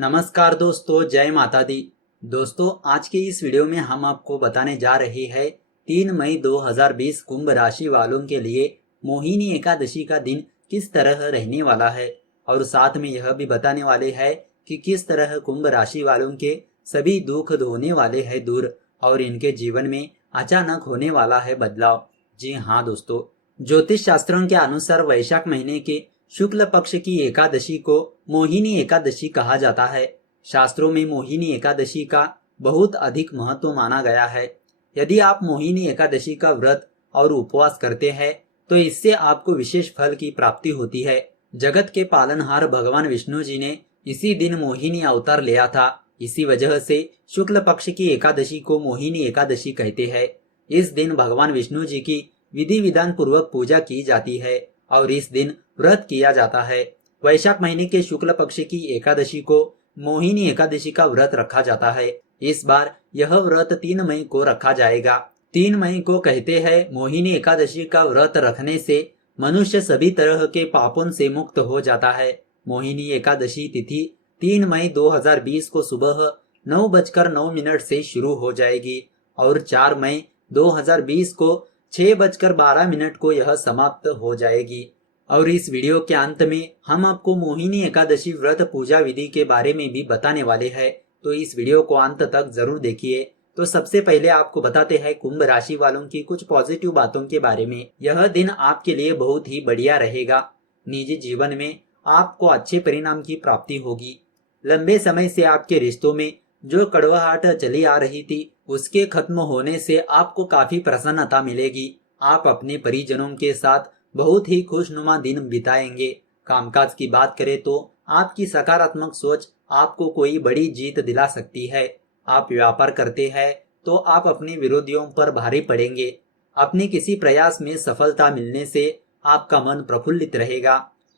नमस्कार दोस्तों, जय माता दी। दोस्तों, आज के इस वीडियो में हम आपको बताने जा रहे हैं 3 मई 2020 कुंभ राशि वालों के लिए मोहिनी एकादशी का दिन किस तरह रहने वाला है और साथ में यह भी बताने वाले हैं कि किस तरह कुंभ राशि वालों के सभी दुख होने वाले हैं दूर और इनके जीवन में अचानक होने वाला है बदलाव। जी हाँ दोस्तों, ज्योतिष शास्त्रों के अनुसार वैशाख महीने के शुक्ल पक्ष की एकादशी को मोहिनी एकादशी कहा जाता है। शास्त्रों में मोहिनी एकादशी का बहुत अधिक महत्व माना गया है। यदि आप मोहिनी एकादशी का व्रत और उपवास करते हैं तो इससे आपको विशेष फल की प्राप्ति होती है। जगत के पालनहार भगवान विष्णु जी ने इसी दिन मोहिनी अवतार लिया था। इसी वजह से शुक्ल पक्ष की एकादशी को मोहिनी एकादशी कहते हैं। इस दिन भगवान विष्णु जी की विधि विधान पूर्वक पूजा की जाती है और इस दिन व्रत किया जाता है। वैशाख महीने के शुक्ल पक्ष की एकादशी को मोहिनी एकादशी का व्रत रखा जाता है। इस बार यह व्रत 3 मई को रखा जाएगा। 3 मई को कहते हैं मोहिनी एकादशी का व्रत रखने से मनुष्य सभी तरह के पापों से मुक्त हो जाता है। मोहिनी एकादशी तिथि 3 मई 2020 को सुबह 9:09 से शुरू हो जाएगी और 4 मई 2020 को 6:12 को यह समाप्त हो जाएगी। और इस वीडियो के अंत में हम आपको मोहिनी एकादशी व्रत पूजा विधि के बारे में भी बताने वाले हैं, तो इस वीडियो को अंत तक जरूर देखिए। तो सबसे पहले आपको बताते हैं कुंभ राशि वालों की कुछ पॉजिटिव बातों के बारे में। यह दिन आपके लिए बहुत ही बढ़िया रहेगा। निजी जीवन में आपको अच्छे परिणाम की प्राप्ति होगी। लंबे समय से आपके रिश्तों में जो कड़वाहट चली आ रही थी उसके खत्म होने से आपको काफी प्रसन्नता मिलेगी। आप अपने परिजनों के साथ बहुत ही खुशनुमा दिन बिताएंगे। कामकाज की बात करें तो आपकी सकारात्मक सोच आपको कोई बड़ी जीत दिला सकती है। आप व्यापार करते हैं तो आप अपने विरोधियों पर भारी पड़ेंगे। अपने किसी प्रयास में सफलता मिलने से आपका मन प्रफुल्लित रहेगा।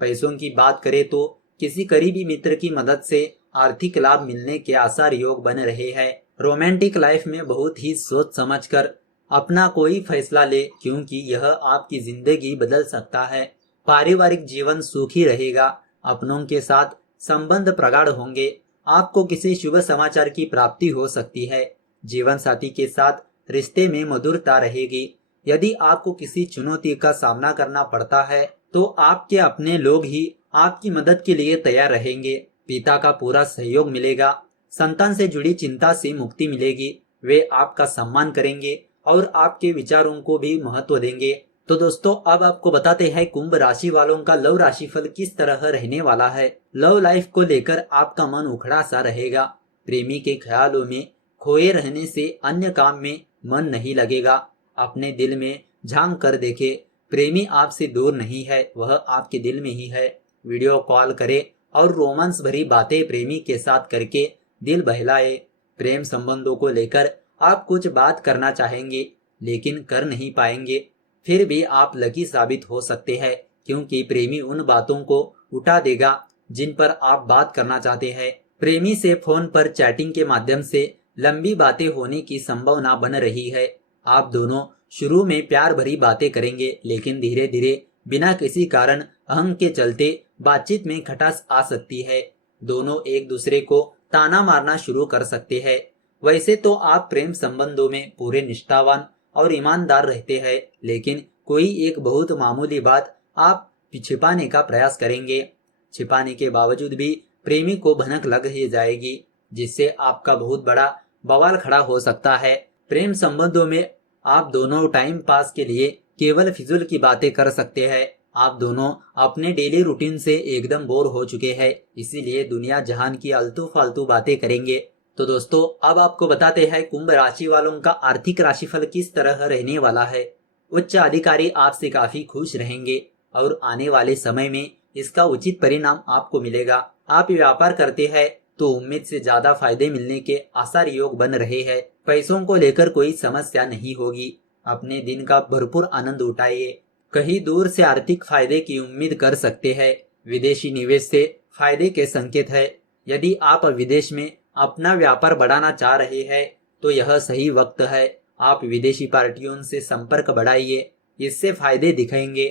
पैसों की बात करें तो किसी करीबी मित्र की मदद से आर्थिक लाभ मिलने के आसार योग बन रहे हैं। रोमांटिक लाइफ में बहुत ही सोच समझकर अपना कोई फैसला ले, क्योंकि यह आपकी जिंदगी बदल सकता है। पारिवारिक जीवन सुखी रहेगा। अपनों के साथ संबंध प्रगाढ़ होंगे। आपको किसी शुभ समाचार की प्राप्ति हो सकती है। जीवन साथी के साथ रिश्ते में मधुरता रहेगी। यदि आपको किसी चुनौती का सामना करना पड़ता है तो आपके अपने लोग ही आपकी मदद के लिए तैयार रहेंगे। पिता का पूरा सहयोग मिलेगा। संतान से जुड़ी चिंता से मुक्ति मिलेगी। वे आपका सम्मान करेंगे और आपके विचारों को भी महत्व देंगे। तो दोस्तों, अब आपको बताते हैं कुंभ राशि वालों का लव राशिफल किस तरह रहने वाला है। लव लाइफ को लेकर आपका मन उखड़ा सा रहेगा। प्रेमी के ख्यालों में खोए रहने से अन्य काम में मन नहीं लगेगा। अपने दिल में झांक कर देखे, प्रेमी आपसे दूर नहीं है, वह आपके दिल में ही है। वीडियो कॉल करे और रोमांस भरी बातें प्रेमी के साथ करके दिल बहलाए। प्रेम संबंधों को लेकर आप कुछ बात करना चाहेंगे लेकिन कर नहीं पाएंगे। फिर भी आप लकी साबित हो सकते हैं, क्योंकि प्रेमी उन बातों को उठा देगा जिन पर आप बात करना चाहते हैं। प्रेमी से फोन पर चैटिंग के माध्यम से लंबी बातें होने की संभावना बन रही है। आप दोनों शुरू में प्यार भरी बातें करेंगे, लेकिन धीरे धीरे बिना किसी कारण अहंग के चलते बातचीत में खटास आ सकती है। दोनों एक दूसरे को ताना मारना शुरू कर सकते हैं। वैसे तो आप प्रेम संबंधों में पूरे निष्ठावान और ईमानदार रहते हैं, लेकिन कोई एक बहुत मामूली बात आप छिपाने का प्रयास करेंगे। छिपाने के बावजूद भी प्रेमी को भनक लग ही जाएगी, जिससे आपका बहुत बड़ा बवाल खड़ा हो सकता है। प्रेम संबंधों में आप दोनों टाइम पास के लिए केवल फिजूल की बातें कर सकते हैं। आप दोनों अपने डेली रूटीन से एकदम बोर हो चुके हैं, इसीलिए दुनिया जहान की आलतू फालतू बातें करेंगे। तो दोस्तों, अब आपको बताते हैं कुंभ राशि वालों का आर्थिक राशिफल किस तरह रहने वाला है। उच्च अधिकारी आपसे काफी खुश रहेंगे और आने वाले समय में इसका उचित परिणाम आपको मिलेगा। आप व्यापार करते हैं तो उम्मीद से ज्यादा फायदे मिलने के आसार योग बन रहे हैं। पैसों को लेकर कोई समस्या नहीं होगी। अपने दिन का भरपूर आनंद उठाइए। कहीं दूर से आर्थिक फायदे की उम्मीद कर सकते हैं। विदेशी निवेश से फायदे के संकेत है। यदि आप विदेश में अपना व्यापार बढ़ाना चाह रहे हैं तो यह सही वक्त है। आप विदेशी पार्टियों से संपर्क बढ़ाइए, इससे फायदे दिखेंगे।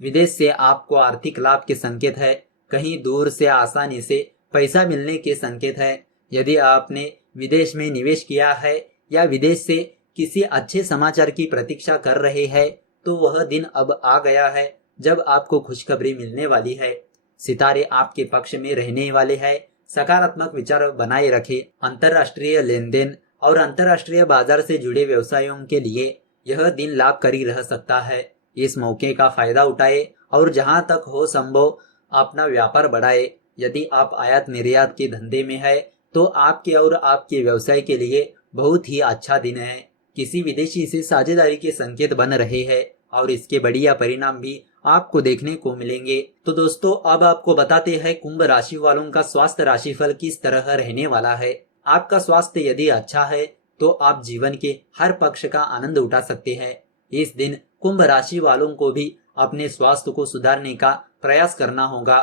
विदेश से आपको आर्थिक लाभ के संकेत है। कहीं दूर से आसानी से पैसा मिलने के संकेत है। यदि आपने विदेश में निवेश किया है या विदेश से किसी अच्छे समाचार की प्रतीक्षा कर रहे हैं तो वह दिन अब आ गया है जब आपको खुशखबरी मिलने वाली है। सितारे आपके पक्ष में रहने वाले हैं। सकारात्मक विचार बनाए रखें। अंतर्राष्ट्रीय लेन देन और अंतर्राष्ट्रीय बाजार से जुड़े व्यवसायों के लिए यह दिन लाभकारी रह सकता है। इस मौके का फायदा उठाए और जहां तक हो संभव अपना व्यापार बढ़ाए। यदि आप आयात निर्यात के धंधे में है तो आपके और आपके व्यवसाय के लिए बहुत ही अच्छा दिन है। किसी विदेशी से साझेदारी के संकेत बन रहे हैं और इसके बढ़िया परिणाम भी आपको देखने को मिलेंगे। तो दोस्तों अब आपको बताते हैं कुंभ राशि वालों का स्वास्थ्य राशिफल किस तरह रहने वाला है। आपका स्वास्थ्य यदि अच्छा है तो आप जीवन के हर पक्ष का आनंद उठा सकते हैं। इस दिन कुंभ राशि वालों को भी अपने स्वास्थ्य को सुधारने का प्रयास करना होगा।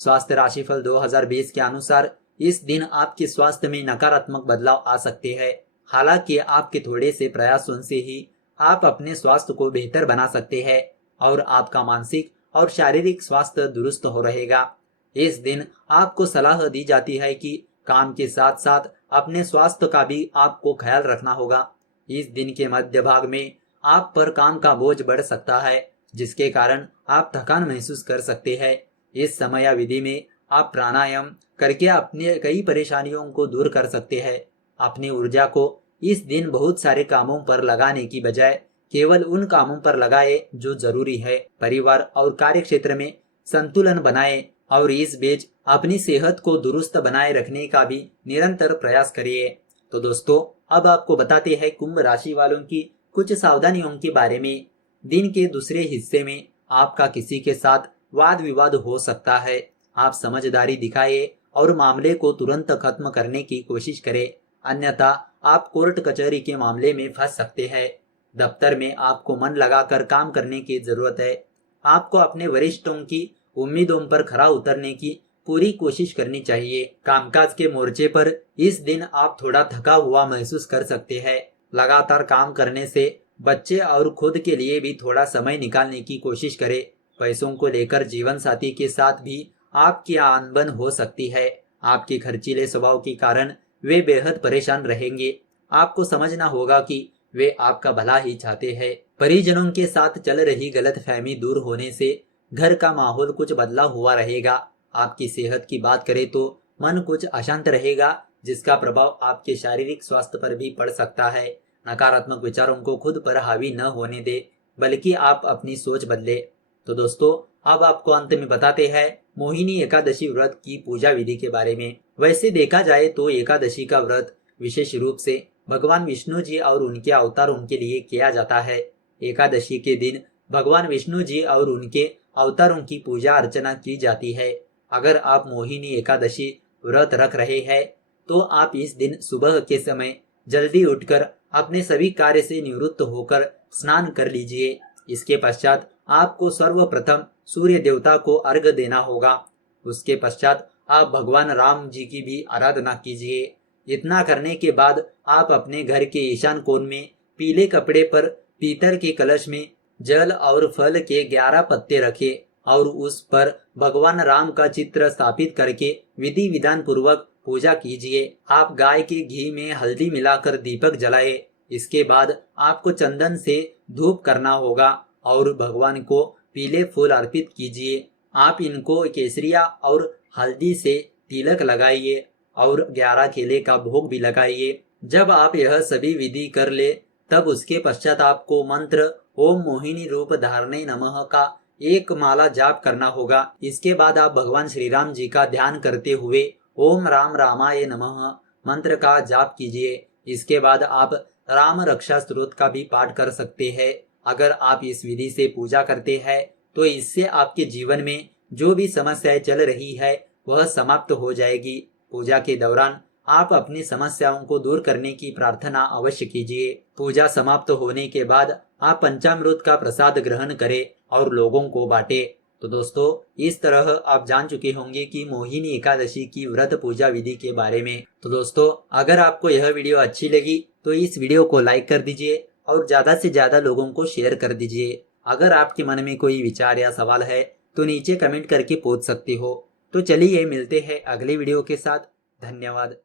स्वास्थ्य राशिफल 2020 के अनुसार इस दिन आपके स्वास्थ्य में नकारात्मक बदलाव आ सकते हैं। हालांकि आपके थोड़े से प्रयासों से ही आप अपने स्वास्थ्य को बेहतर बना सकते हैं और आपका मानसिक और शारीरिक स्वास्थ्य दुरुस्त हो रहेगा। इस दिन आपको सलाह दी जाती है कि काम के साथ साथ अपने स्वास्थ्य का भी आपको ख्याल रखना होगा। इस दिन के मध्य भाग में आप पर काम का बोझ बढ़ सकता है जिसके कारण आप थकान महसूस कर सकते हैं। इस समयावधि में आप प्राणायाम करके अपने कई परेशानियों को दूर कर सकते हैं। अपनी ऊर्जा को इस दिन बहुत सारे कामों पर लगाने की बजाय केवल उन कामों पर लगाए जो जरूरी है। परिवार और कार्य क्षेत्र में संतुलन बनाए और इस बीच अपनी सेहत को दुरुस्त बनाए रखने का भी निरंतर प्रयास करिए। तो दोस्तों अब आपको बताते हैं कुंभ राशि वालों की कुछ सावधानियों के बारे में। दिन के दूसरे हिस्से में आपका किसी के साथ वाद विवाद हो सकता है। आप समझदारी दिखाए और मामले को तुरंत खत्म करने की कोशिश करें, अन्यथा आप कोर्ट कचहरी के मामले में फंस सकते हैं। दफ्तर में आपको मन लगाकर काम करने की जरूरत है। आपको अपने वरिष्ठों की उम्मीदों पर खरा उतरने की पूरी कोशिश करनी चाहिए। कामकाज के मोर्चे पर इस दिन आप थोड़ा थका हुआ महसूस कर सकते हैं। लगातार काम करने से बच्चे और खुद के लिए भी थोड़ा समय निकालने की कोशिश करें। पैसों को लेकर जीवन साथी के साथ भी आपकी अनबन हो सकती है। आपके खर्चीले स्वभाव के कारण वे बेहद परेशान रहेंगे। आपको समझना होगा कि वे आपका भला ही चाहते हैं। परिजनों के साथ चल रही गलतफहमी दूर होने से घर का माहौल कुछ बदला हुआ रहेगा। आपकी सेहत की बात करें तो मन कुछ अशांत रहेगा जिसका प्रभाव आपके शारीरिक स्वास्थ्य पर भी पड़ सकता है। नकारात्मक विचारों को खुद पर हावी न होने दे बल्कि आप अपनी सोच बदले। तो दोस्तों अब आपको अंत में बताते हैं मोहिनी एकादशी व्रत की पूजा विधि के बारे में। वैसे देखा जाए तो एकादशी का व्रत विशेष रूप से भगवान विष्णु जी और उनके अवतारों के लिए किया जाता है। एकादशी के दिन भगवान विष्णु जी और उनके अवतारों की पूजा अर्चना की जाती है। अगर आप मोहिनी एकादशी व्रत रख रहे हैं तो आप इस दिन सुबह के समय जल्दी उठकर अपने सभी कार्य से निवृत्त होकर स्नान कर लीजिए। इसके पश्चात आपको सर्वप्रथम सूर्य देवता को अर्घ्य देना होगा। उसके पश्चात आप भगवान राम जी की भी आराधना कीजिए। इतना करने के बाद आप अपने घर के ईशान कोण में पीले कपड़े पर पीतल के कलश में जल और फल के 11 पत्ते रखें और उस पर भगवान राम का चित्र स्थापित करके विधि विधान पूर्वक पूजा कीजिए। आप गाय के घी में हल्दी मिलाकर दीपक जलाए। इसके बाद आपको चंदन से धूप करना होगा और भगवान को पीले फूल अर्पित कीजिए। आप इनको केसरिया और हल्दी से तिलक लगाइए और 11 केले का भोग भी लगाइए। जब आप यह सभी विधि कर ले तब उसके पश्चात आपको मंत्र ओम मोहिनी रूप धारणे नमः का एक माला जाप करना होगा। इसके बाद आप भगवान श्री राम जी का ध्यान करते हुए ओम राम रामाय नमः मंत्र का जाप कीजिए। इसके बाद आप राम रक्षा स्तोत्र का भी पाठ कर सकते हैं। अगर आप इस विधि से पूजा करते हैं तो इससे आपके जीवन में जो भी समस्याएं चल रही है वह समाप्त हो जाएगी। पूजा के दौरान आप अपनी समस्याओं को दूर करने की प्रार्थना अवश्य कीजिए। पूजा समाप्त होने के बाद आप पंचामृत का प्रसाद ग्रहण करें और लोगों को बांटे। तो दोस्तों इस तरह आप जान चुके होंगे कि मोहिनी एकादशी की व्रत पूजा विधि के बारे में। तो दोस्तों अगर आपको यह वीडियो अच्छी लगी तो इस वीडियो को लाइक कर दीजिए और ज्यादा से ज्यादा लोगों को शेयर कर दीजिए। अगर आपके मन में कोई विचार या सवाल है तो नीचे कमेंट करके पूछ सकते हो। तो चलिए मिलते हैं अगली वीडियो के साथ। धन्यवाद।